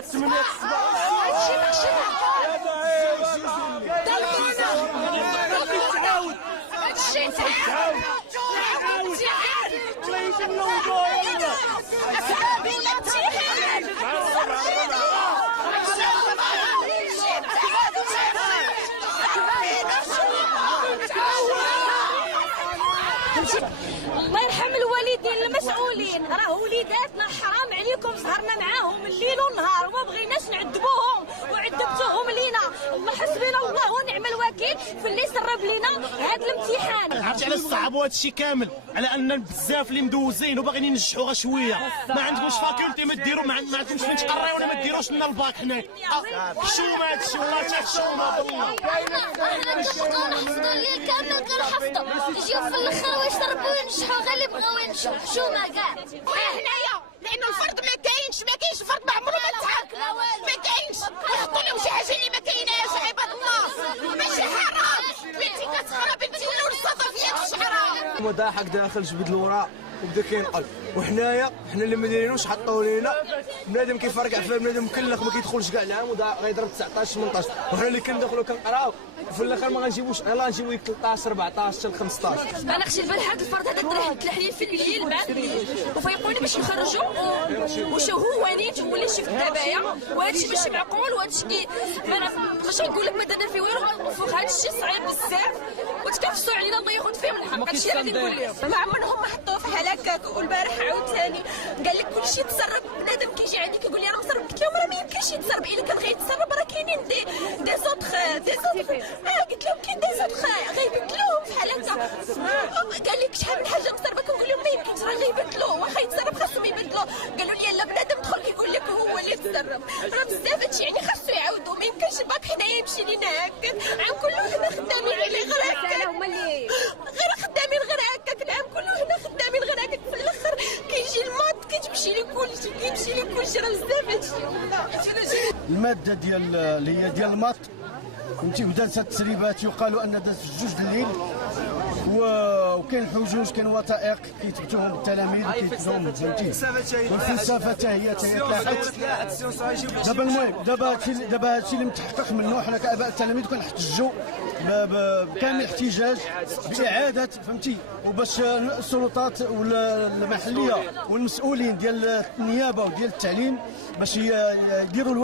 8 الصباح هادشي ماشي هادشي تعاود الله يجنوبوا أسباب الاتحاد الله يرحم الوالدين المسؤولين، راه وليداتنا حرام عليكم سهرنا معاهم الليل والنهار وما بغيناش نعذبوهم وعذبتوهم لينا. الله حسبنا الله ونعم الوكيل في اللي سرب لينا هذا الامتحان. عرفتي علاش صعبوا هذا الشيء كامل؟ على ان بزاف اللي مدوزين وباغيين ينجحوا غير شويه، ما عندكمش فاكولتي ما ديروا، ما عندكمش فين تقراو ولا ما ديروش لنا الباك حنا. حشومه هذا الشيء والله حتى حشومه بالله. حنا كنبقاو نحفظوا الليل كامل كنحفظوا، يجيو في الاخر ويشربوا وينجحوا غير اللي بغاو ينجحوا. حشومه كاع هنايا لانه الفرد ما كاينش الفرد ما عمره ما تحقق ما كاينش. يحطوا لهم شي حاجه اللي ما كايناش عباد الله، ماشي حرام. بنتي كتخرب بنتي ولا ورصاصه فيها في شعرها. مضاحك داخل جبد الوراء وبدا كينقل، وحنايا حنا اللي ما دايرينوش حطوا لينا بنادم كيفرقع فيه، بنادم مكلخ ما كيدخلش كاع العام غيضرب 19 18، وحنا اللي كندخلوا كنقراو في الاخر ما غنجيبوش، يلاه نجيبو 13 14 حتى ل 15. انا خشيت البارح هاد الفرد هذا تلحلي في الليل بعد الليل وفيقوني باش نخرجوا واش هو ونيت ولا شي في الدبايا، وهذا الشيء ماشي معقول. وهذا الشيء انا باش نقول لك ما درنا فيه والو، فوق هذا الشيء صعيب بزاف وتكافسوا علينا الله ياخذ فيهم الحق. هذا الشيء اللي غادي نقول لهم ما عمرهم ما حطوه في حال هكاك. والبارح عاوتاني قال لك كلشي تسرب، بنادم كيجي عندي كيقول لي راه مسرب، قلت لهم راه ما يمكنش يتسرب، الا كان غيتسرب راه كاينين دي زوطخ قلت لهم كاين دي زوطخ غيبدلوهم بحال هكا. قال لك شحال من حاجه مسربه كنقول لهم ما يمكنش راه غيبدلوه، واخا يتسرب خاصهم يبدلوه. قالوا لي لا بنادم دخل كيقول لك هو اللي تسرب، راه بزاف هادشي يعني خاصو يعاودوا. ما يمكنش الباك حنايا يمشي لينا هكا عام كله حنا خدامين غير هكا، غير خدامين غير هكاك العام كله حنا خدامين غير هكاك. في الاخر كيجي الماط كتمشي لي كلشي راه بزاف هادشي والله. الماده ديال اللي هي ديال الماط فهمتي، ودارت هاد التسريبات يقالوا ان دازت في 2 الليل، وكاين حجوج، كاين وثائق كيثبتوهم التلاميذ وكيثبتوهم فهمتي، والفلسفه حتى هي تلاحت. دابا المهم دابا هادشي اللي متحقق منه، حنا كاباء التلاميذ كنحتجوا بكامل الاحتجاج باعاده فهمتي، وباش السلطات المحليه والمسؤولين ديال النيابه وديال التعليم باش يديروا